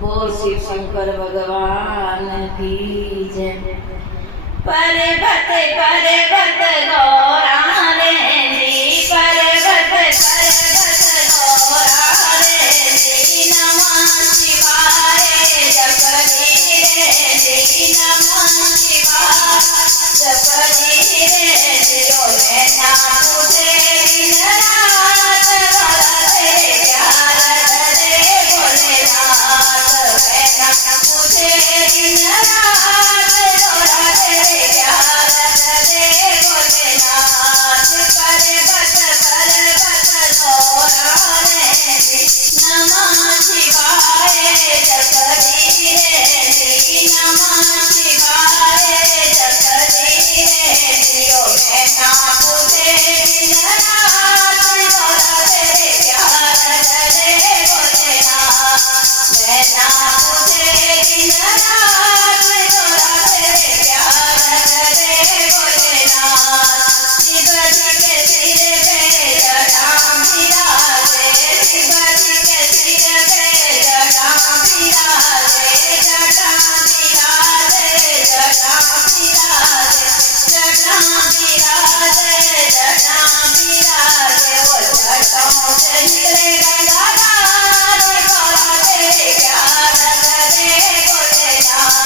बोल शिव शंकर भगवान की जय। पर्वत पर्वत गौरा रे जी, पर्वत पर्वत गौरा रे जी, नमः शिवाय जपजी रे जी, नमः शिवाय जपजी रे जी। ओ नैना पूजे दिन रात करते प्यार रे भोलेनाथ, नैना पूजे दिन रात करते प्यार रे भोलेनाथ। पर्वत पर्वत गौरा रे जी, नमः शिवाय जपजी रे जी, नमः शिवाय जपजी रे जी। ओ नैना पूजे दिन रात करते प्यार रे भोलेनाथ, नैना पूजे दिन रात करते प्यार रे भोलेनाथ। शिव जी के सिर पे जटां विराजे, शिव जी के सिर पे जटां विराजे, जटां विराजे, जटां विराजे, जटां विराजे, जटां विराजे। ओ जटां से निकले गंगाधार करते प्यार रे भोलेनाथ,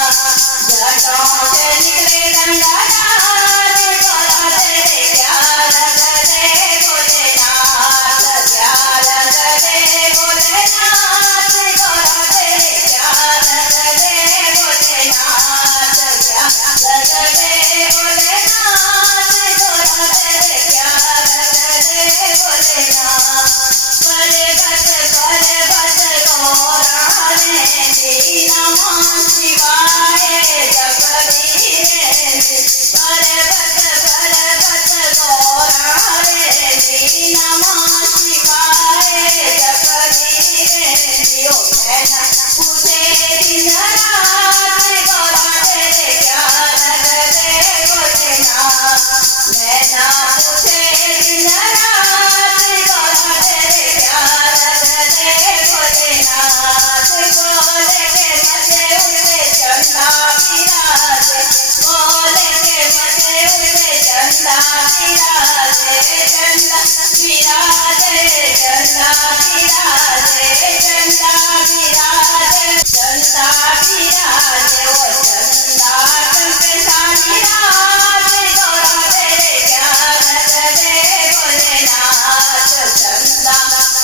जटां से निकले गंगाधार करते प्यार रे भोलेनाथ, प्यार रे भोलेनाथ करते प्यार रे भोलेनाथ, प्यार रे भोलेनाथ करते प्यार रे भोलेनाथ। पर्वत पर्वत गौरा रे जी, नमः शिवाय जपजी रे जी, पर्वत पर्वत गौरा रे जी, नमः शिवाय जपजी रे जी। ओ नैना पूजे दिन रात करते प्यार रे भोलेनाथ, नैना पूजे दिन रात करते प्यार रे भोलेनाथ। बोले के मथे उसे चंदा विराजे, बोले के मथे उसे चंदा विराजे, चंदा विराजे, चंदा विराजे, चंदा विराजे, चंदा विराजे। ओ चंदा चमके सारी रात करते प्यार रे भोलेनाथ, चंदा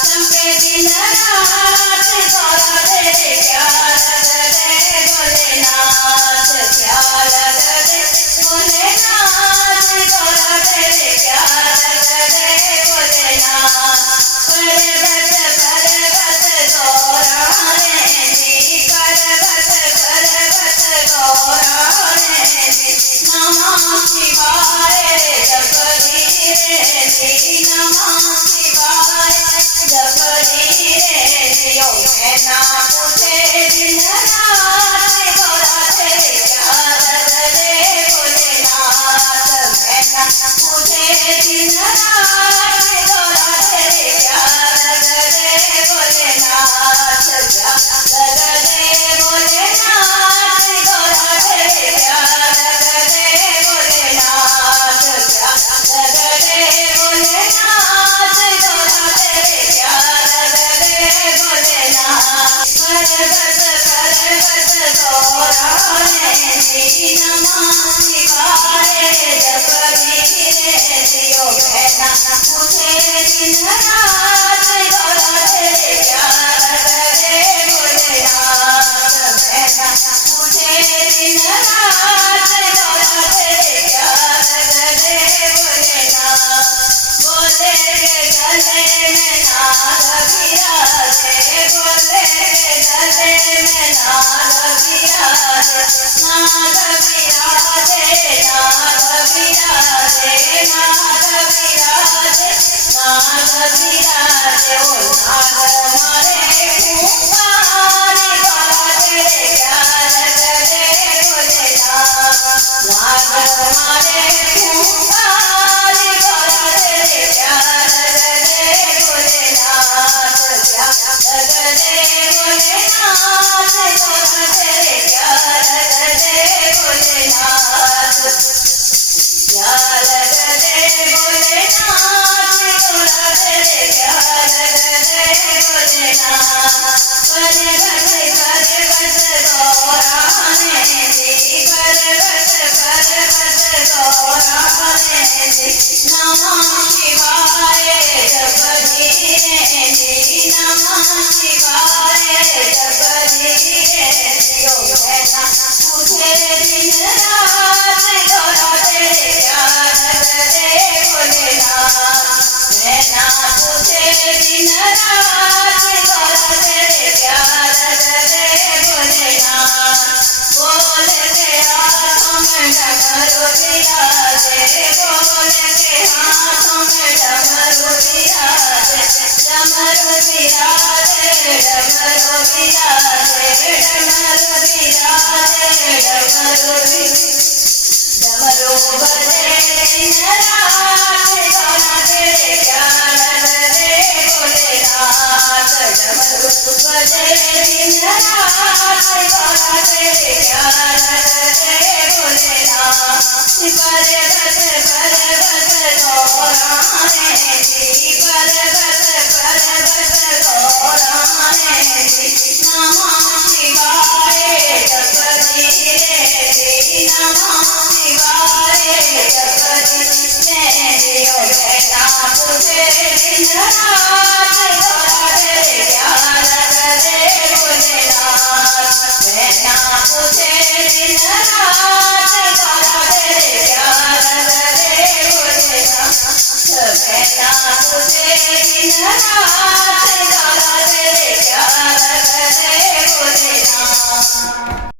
चमके दिन रात करते प्यार रे भोलेनाथ, प्यार रे भोलेनाथ करते प्यार रे भोलेनाथ। पर्वत पर्वत गौरा रे जी, पर्वत पर्वत गौरा रे जी, नमः शिवाय जपजी रे जी, नमः शिवाय जपजी रे जी। ओ नैना पूजे दिन रात करते प्यार रे भोलेनाथ, नैना पूजे दिन रात करते प्यार रे भोलेनाथ, प्यार रे भोलेनाथ करते प्यार रे भोलेनाथ, प्यार रे भोलेनाथ करते प्यार रे भोलेनाथ। पर्वत पर्वत गौरा रे जी, नमः शिवाय जपजी रे जी। ओ नैना पूजे दिन रात करते प्यार रे भोलेनाथ, नैना पूजे दिन रात करते प्यार रे भोलेनाथ। बोले के गले में नाग विराजे, बोले के गले में नाग विराजे, नाग विराजे, नाग विराजे, नाग विराजे, नाग विराजे। ओ नाग मारे पुकार करते प्यार रे भोलेनाथ, नाग मारे पुकार करते प्यार रे भोलेनाथ, प्यार रे भोलेनाथ शिवाय जपजी